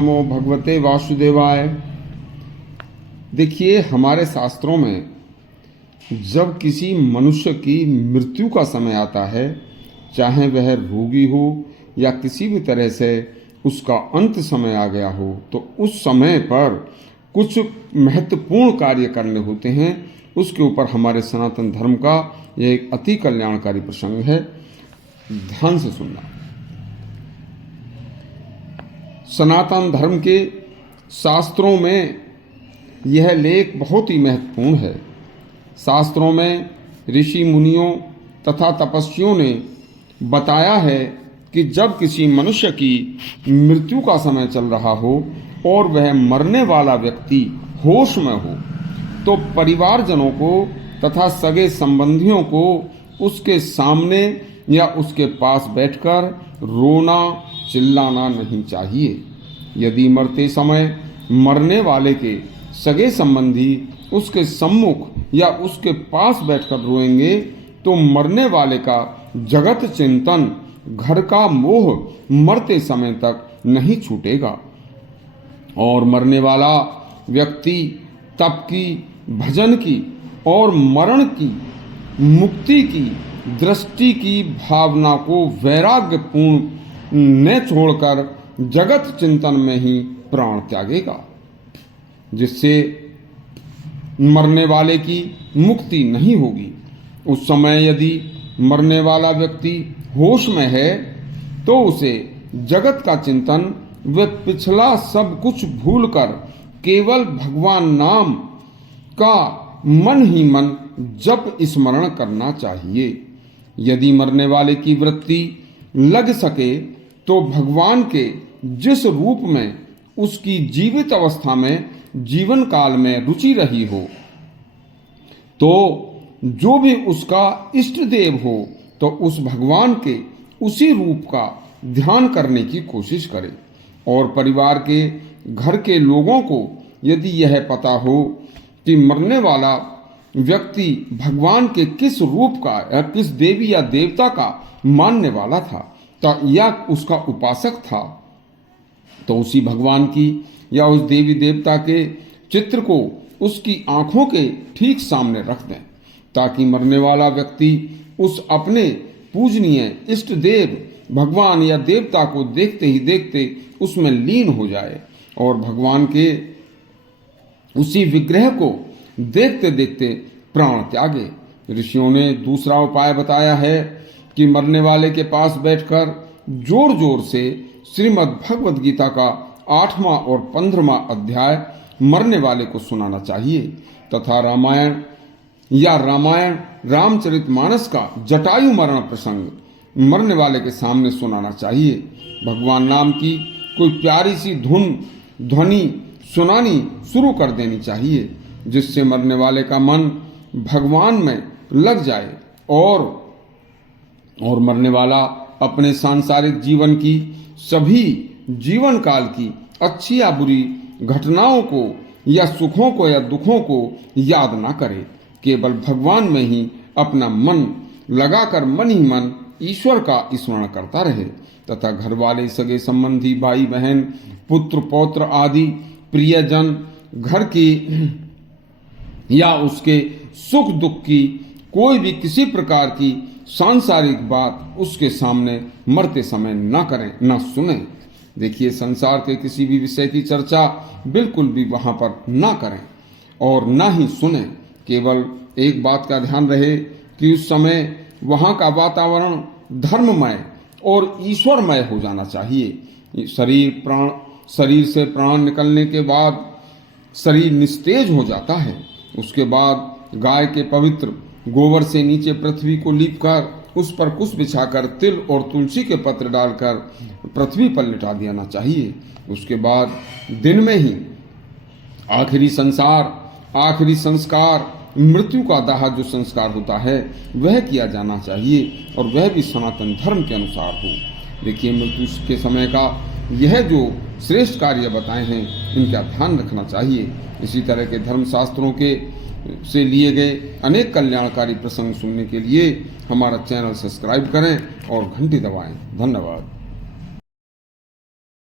नमो भगवते वासुदेवाय। देखिए, हमारे शास्त्रों में जब किसी मनुष्य की मृत्यु का समय आता है, चाहे वह रोगी हो या किसी भी तरह से उसका अंत समय आ गया हो, तो उस समय पर कुछ महत्वपूर्ण कार्य करने होते हैं। उसके ऊपर हमारे सनातन धर्म का यह एक अति कल्याणकारी प्रसंग है। ध्यान से सुनना। सनातन धर्म के शास्त्रों में यह लेख बहुत ही महत्वपूर्ण है। शास्त्रों में ऋषि मुनियों तथा तपस्वियों ने बताया है कि जब किसी मनुष्य की मृत्यु का समय चल रहा हो और वह मरने वाला व्यक्ति होश में हो, तो परिवारजनों को तथा सगे संबंधियों को उसके सामने या उसके पास बैठकर रोना चिल्लाना नहीं चाहिए। यदि मरते समय मरने वाले के सगे संबंधी उसके सम्मुख या उसके पास बैठकर रोएंगे, तो मरने वाले का जगत चिंतन, घर का मोह मरते समय तक नहीं छूटेगा और मरने वाला व्यक्ति तप की, भजन की और मरण की, मुक्ति की, दृष्टि की भावना को वैराग्यपूर्ण न छोड़कर जगत चिंतन में ही प्राण त्यागेगा, जिससे मरने वाले की मुक्ति नहीं होगी। उस समय यदि मरने वाला व्यक्ति होश में है, तो उसे जगत का चिंतन व पिछला सब कुछ भूलकर केवल भगवान नाम का मन ही मन जप स्मरण करना चाहिए। यदि मरने वाले की वृत्ति लग सके तो भगवान के जिस रूप में उसकी जीवित अवस्था में जीवन काल में रुचि रही हो, तो जो भी उसका इष्ट देव हो, तो उस भगवान के उसी रूप का ध्यान करने की कोशिश करे। और परिवार के, घर के लोगों को यदि यह पता हो कि मरने वाला व्यक्ति भगवान के किस रूप का या किस देवी या देवता का मानने वाला था या उसका उपासक था, तो उसी भगवान की या उस देवी देवता के चित्र को उसकी आंखों के ठीक सामने रख दें, ताकि मरने वाला व्यक्ति उस अपने पूजनीय इष्ट देव भगवान या देवता को देखते ही देखते उसमें लीन हो जाए और भगवान के उसी विग्रह को देखते देखते प्राण त्यागे। ऋषियों ने दूसरा उपाय बताया है कि मरने वाले के पास बैठकर जोर जोर से श्रीमद् भगवद गीता का 8वां और 15वां अध्याय मरने वाले को सुनाना चाहिए तथा रामायण रामचरितमानस का जटायु मरण प्रसंग मरने वाले के सामने सुनाना चाहिए। भगवान नाम की कोई प्यारी सी ध्वनि सुनानी शुरू कर देनी चाहिए, जिससे मरने वाले का मन भगवान में लग जाए और मरने वाला अपने सांसारिक जीवन की सभी जीवन काल की अच्छी या बुरी घटनाओं को या सुखों को या दुखों को याद ना करे, केवल भगवान में ही अपना मन लगाकर मन ही मन ईश्वर का स्मरण करता रहे तथा घर वाले, सगे संबंधी, भाई बहन, पुत्र पौत्र आदि प्रियजन, घर की या उसके सुख दुख की कोई भी किसी प्रकार की सांसारिक बात उसके सामने मरते समय ना करें, ना सुने। देखिए, संसार के किसी भी विषय की चर्चा बिल्कुल भी वहां पर ना करें और ना ही सुने। केवल एक बात का ध्यान रहे कि उस समय वहां का वातावरण धर्ममय और ईश्वरमय हो जाना चाहिए। शरीर से प्राण निकलने के बाद शरीर निस्तेज हो जाता है। उसके बाद गाय के पवित्र गोबर से नीचे पृथ्वी को लीपकर उस पर कुश बिछाकर तिल और तुलसी के पत्र डालकर पृथ्वी पर लिटा देना चाहिए। उसके बाद दिन में ही आखिरी संस्कार मृत्यु का दाह जो संस्कार होता है वह किया जाना चाहिए और वह भी सनातन धर्म के अनुसार हो। देखिए, मृत्यु के समय का यह जो श्रेष्ठ कार्य बताए हैं, इनका ध्यान रखना चाहिए। इसी तरह के धर्म शास्त्रों के से लिए गए अनेक कल्याणकारी प्रसंग सुनने के लिए हमारा चैनल सब्सक्राइब करें और घंटी दबाएं। धन्यवाद।